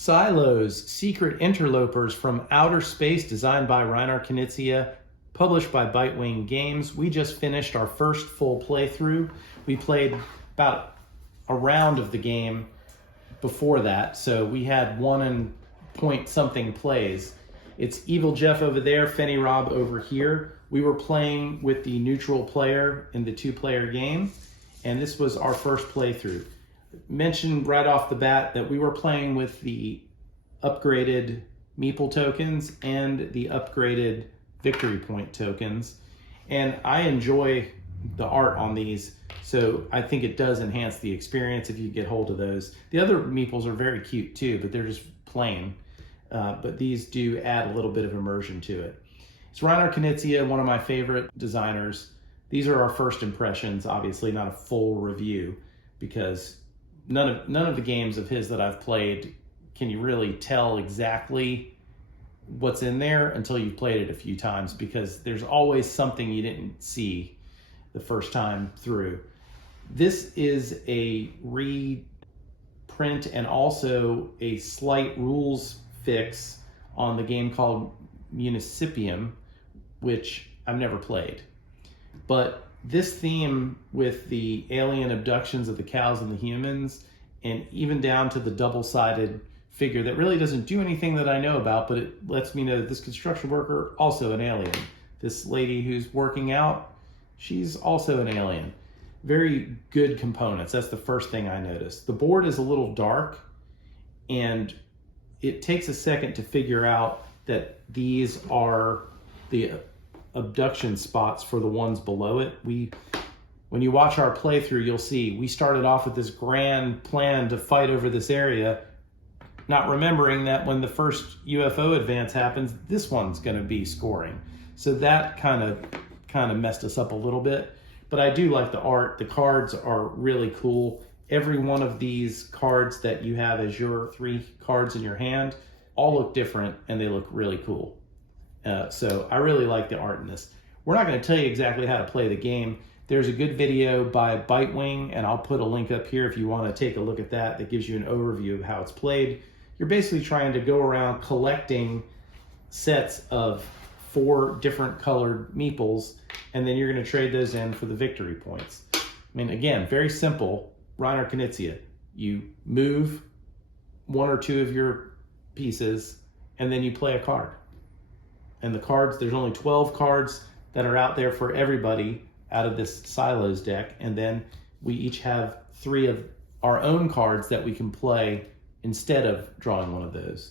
Silos, Secret Interlopers from Outer Space, designed by Reiner Knizia, published by Bitewing Games. We just finished our first full playthrough. We played about a round of the game before that, so we had 1 and point something plays. It's Evil Jeff over there, Fenny Rob over here. We were playing with the neutral player in the 2-player game, and this was our first playthrough. Mentioned right off the bat that we were playing with the upgraded meeple tokens and the upgraded victory point tokens, and I enjoy the art on these, so I think it does enhance the experience if you get hold of those. The other meeples are very cute too, but they're just plain, but these do add a little bit of immersion to it. It's Reiner Knizia, one of my favorite designers. These are our first impressions, obviously not a full review, because none of the games of his that I've played can you really tell exactly what's in there until you've played it a few times, because there's always something you didn't see the first time through. This is a reprint and also a slight rules fix on the game called Municipium, which I've never played. But this theme with the alien abductions of the cows and the humans, and even down to the double-sided figure that really doesn't do anything that I know about, but it lets me know that this construction worker, also an alien. This lady who's working out, she's also an alien. Very good components. That's the first thing I noticed. The board is a little dark, and it takes a second to figure out that these are the abduction spots for the ones below it. When you watch our playthrough, you'll see we started off with this grand plan to fight over this area, not remembering that when the first UFO advance happens, this one's going to be scoring. So that kind of messed us up a little bit. But I do like the art. The cards are really cool. Every one of these cards that you have as your 3 cards in your hand all look different, and they look really cool. So I really like the art in this. We're not going to tell you exactly how to play the game. There's a good video by Bitewing, and I'll put a link up here if you want to take a look at that. That gives you an overview of how it's played. You're basically trying to go around collecting sets of 4 different colored meeples, and then you're going to trade those in for the victory points. I mean, again, very simple. Reiner Knizia. You move 1 or 2 of your pieces, and then you play a card. And the cards, there's only 12 cards that are out there for everybody out of this Silos deck, and then we each have 3 of our own cards that we can play instead of drawing one of those.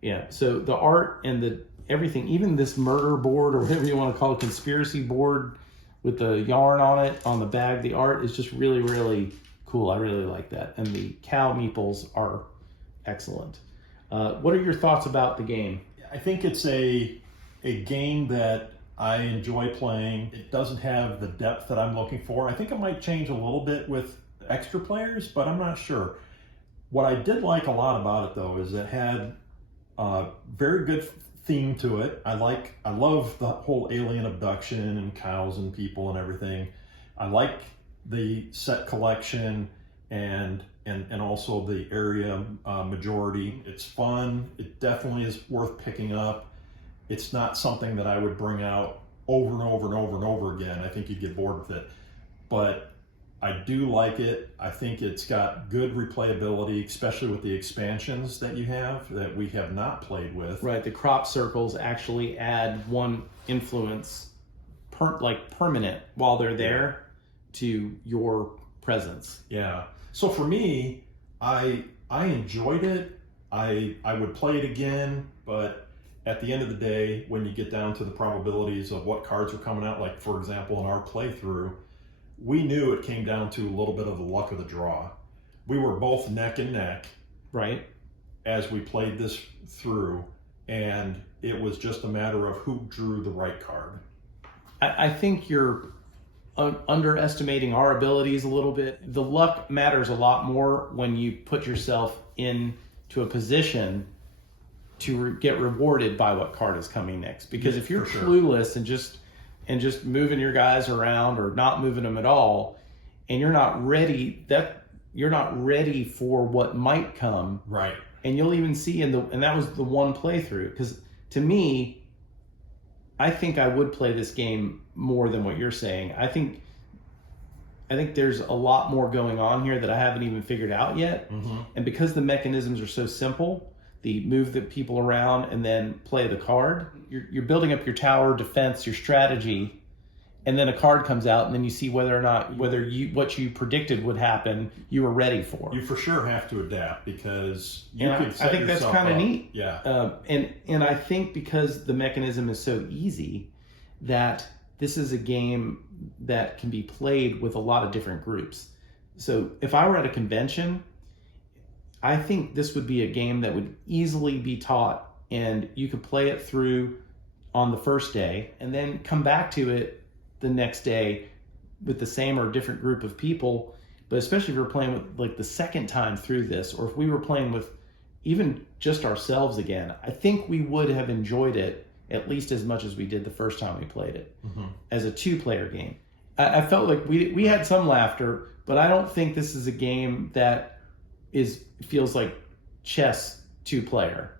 Yeah, so the art and the everything, even this murder board or whatever you want to call it, conspiracy board with the yarn on it, on the bag, the art is just really, really cool. I really like that. And the cow meeples are excellent. What are your thoughts about the game? I think it's a game that I enjoy playing. It doesn't have the depth that I'm looking for. I think it might change a little bit with extra players, but I'm not sure. What I did like a lot about it, though, is it had a very good theme to it. I love the whole alien abduction and cows and people and everything. I like the set collection and also the area majority. It's fun. It definitely is worth picking up. It's not something that I would bring out over and over and over and over again. I think you'd get bored with it. But I do like it. I think it's got good replayability, especially with the expansions that you have that we have not played with. Right, the crop circles actually add 1 influence permanent while they're there to your presence. Yeah. So for me, I enjoyed it. I would play it again, but at the end of the day, when you get down to the probabilities of what cards are coming out, like for example in our playthrough, we knew it came down to a little bit of the luck of the draw. We were both neck and neck, right, as we played this through, and it was just a matter of who drew the right card. I think you're underestimating our abilities a little bit. The luck matters a lot more when you put yourself into a position to get rewarded by what card is coming next. Because if you're clueless and just moving your guys around or not moving them at all, and you're not ready for what might come, right, And you'll even see and that was the one playthrough, because to me, I think I would play this game more than what you're saying. I think there's a lot more going on here that I haven't even figured out yet. Mm-hmm. And because the mechanisms are so simple, the move the people around and then play the card, you're building up your tower defense, your strategy, and then a card comes out, and then you see whether or not what you predicted would happen, you were ready for. You for sure have to adapt, because you and could set I think that's yourself kind of up. neat. Yeah. And I think because the mechanism is so easy, that this is a game that can be played with a lot of different groups. So if I were at a convention, I think this would be a game that would easily be taught, and you could play it through on the first day and then come back to it the next day with the same or different group of people. But especially if you're playing with like the second time through this, or if we were playing with even just ourselves again, I think we would have enjoyed it at least as much as we did the first time we played it. Mm-hmm. As a 2-player game. I felt like we had some laughter, but I don't think this is a game that feels like chess 2-player.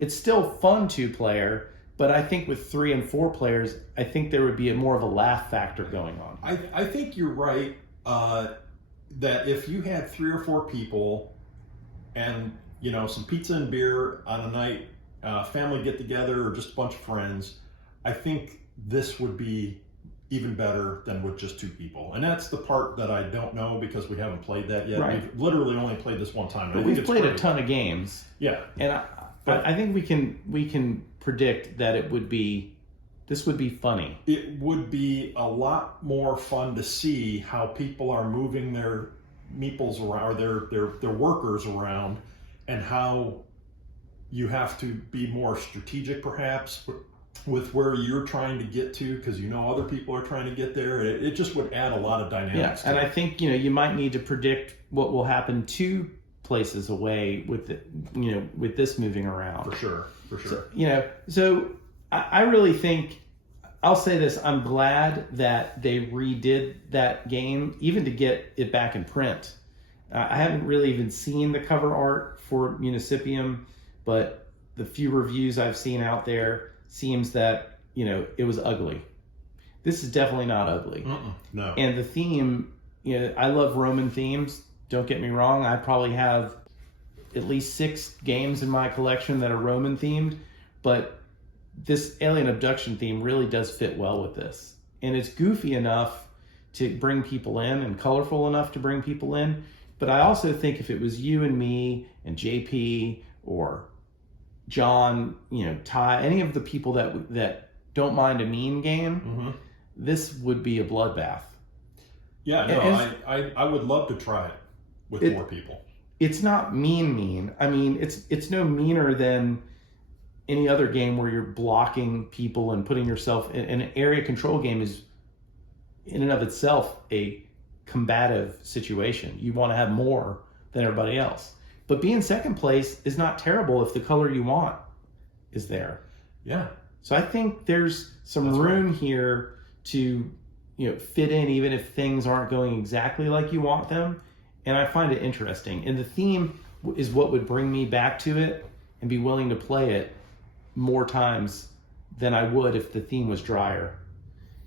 It's still fun 2-player, but I think with 3 and 4 players, I think there would be more of a laugh factor going on. I think you're right, that if you had 3 or 4 people and, some pizza and beer on a night, family get together, or just a bunch of friends, I think this would be even better than with just 2 people. And that's the part that I don't know, because we haven't played that yet. Right. We've literally only played this one time. But we've played a ton of games. Yeah. And I think we can predict that this would be funny. It would be a lot more fun to see how people are moving their meeples around, or their workers around, and how you have to be more strategic perhaps with where you're trying to get to, because other people are trying to get there. It just would add a lot of dynamics. Yeah, and I think you might need to predict what will happen 2 places away with with this moving around. For sure. So I really think, I'll say this: I'm glad that they redid that game, even to get it back in print. I haven't really even seen the cover art for Municipium, but the few reviews I've seen out there seems that it was ugly. This is definitely not ugly. No. And the theme, I love Roman themes. Don't get me wrong. I probably have at least 6 games in my collection that are Roman themed, but this alien abduction theme really does fit well with this. And it's goofy enough to bring people in, and colorful enough to bring people in. But I also think if it was you and me and JP or John, Ty, any of the people that don't mind a mean game, mm-hmm. this would be a bloodbath. Yeah, no, I would love to try it with 4 people. It's not mean. I mean, it's no meaner than any other game where you're blocking people and putting yourself in an area control game. Is in and of itself a combative situation. You want to have more than everybody else. But being second place is not terrible if the color you want is there. Yeah. So I think there's some room here to fit in, even if things aren't going exactly like you want them. And I find it interesting. And the theme is what would bring me back to it and be willing to play it more times than I would if the theme was drier.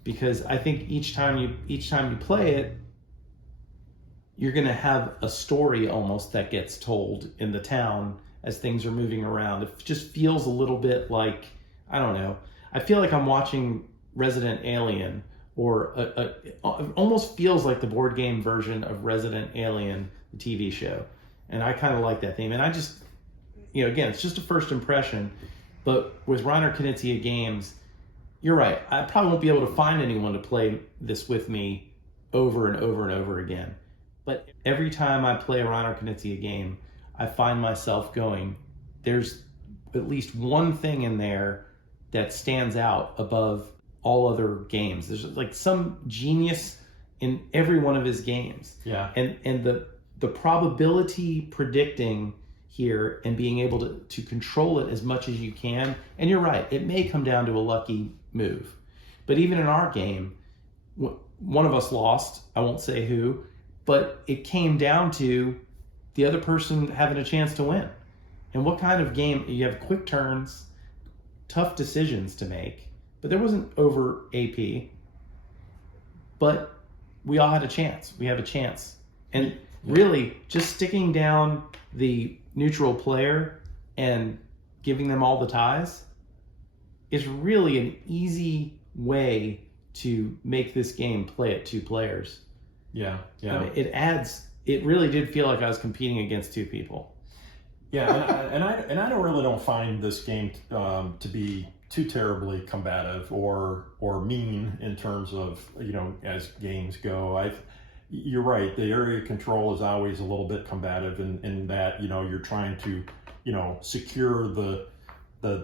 Because I think each time you play it, you're going to have a story almost that gets told in the town as things are moving around. It just feels a little bit like, I don't know, I feel like I'm watching Resident Alien, or it almost feels like the board game version of Resident Alien, the TV show. And I kind of like that theme. And I just, again, it's just a first impression. But with Reiner Knizia games, you're right. I probably won't be able to find anyone to play this with me over and over and over again. But every time I play a Reiner Knizia game, I find myself going, there's at least one thing in there that stands out above all other games. There's like some genius in every one of his games. Yeah. And the probability predicting here and being able to control it as much as you can. And you're right, it may come down to a lucky move. But even in our game, one of us lost, I won't say who, but it came down to the other person having a chance to win. And what kind of game? You have quick turns, tough decisions to make, but there wasn't over AP. But we all had a chance. We have a chance. And really, just sticking down the neutral player and giving them all the ties is really an easy way to make this game play at 2 players. Yeah, yeah. I mean, it really did feel like I was competing against 2 people. Yeah, and I don't find this game to be too terribly combative or mean in terms of, as games go. You're right. The area control is always a little bit combative in that, you're trying to, secure the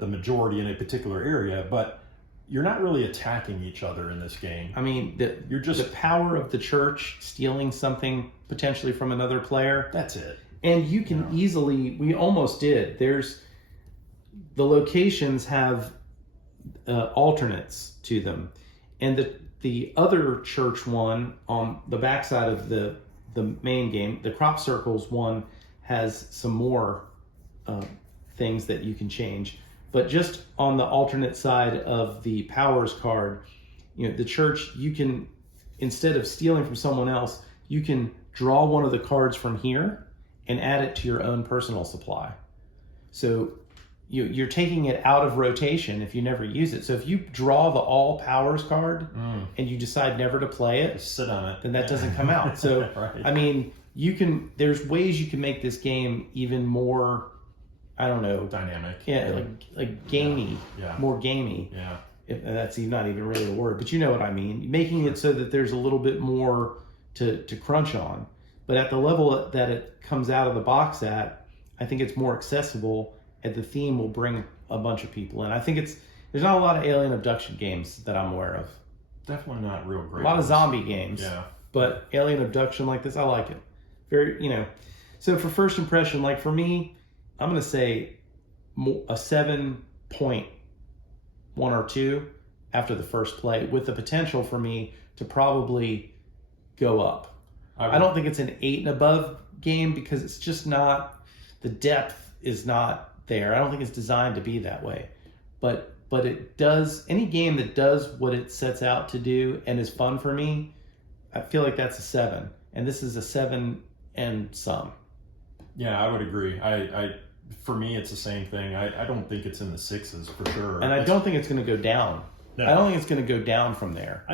majority in a particular area, but you're not really attacking each other in this game. I mean, the power of the church stealing something potentially from another player. That's it. And you can easily, we almost did. The locations have alternates to them. And the other church one on the backside of the main game, the crop circles one, has some more things that you can change. But just on the alternate side of the powers card, the church, you can, instead of stealing from someone else, you can draw one of the cards from here and add it to your own personal supply. So you're taking it out of rotation if you never use it. So if you draw the all powers card and you decide never to play it, sit on it, then that doesn't come out. So right. I mean, there's ways you can make this game even more, I don't know, dynamic. Yeah, like gamey, more gamey. Yeah. If that's not even really a word, but you know what I mean. Making it so that there's a little bit more to crunch on. But at the level that it comes out of the box at, I think it's more accessible, and the theme will bring a bunch of people in. I think there's not a lot of alien abduction games that I'm aware of. Definitely not real great. A lot of zombie games. Yeah. But alien abduction like this, I like it. Very, So for first impression, like for me, I'm going to say a 7.1 or 2 after the first play, with the potential for me to probably go up. I don't think it's an 8 and above game because it's just not, the depth is not there. I don't think it's designed to be that way. But it does, any game that does what it sets out to do and is fun for me, I feel like that's a 7. And this is a 7 and some. Yeah, I would agree. For me, it's the same thing. I don't think it's in the 6s for sure. And I don't think it's going to go down. No. I don't think it's going to go down from there.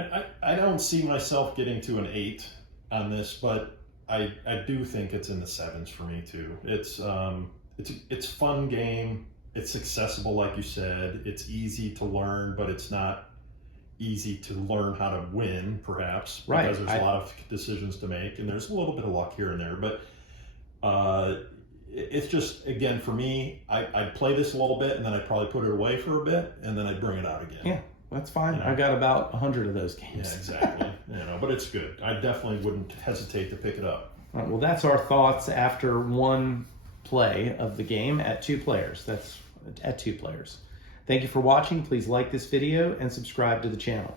I don't see myself getting to an 8 on this, but I do think it's in the 7s for me too. It's a fun game. It's accessible, like you said. It's easy to learn, but it's not easy to learn how to win, perhaps, because there's a lot of decisions to make, and there's a little bit of luck here and there. But it's just, again, for me, I'd play this a little bit, and then I'd probably put it away for a bit, and then I'd bring it out again. Yeah, that's fine. I've got about 100 of those games. Yeah, exactly. But it's good. I definitely wouldn't hesitate to pick it up. All right, well, that's our thoughts after one play of the game at 2 players. That's at 2 players. Thank you for watching. Please like this video and subscribe to the channel.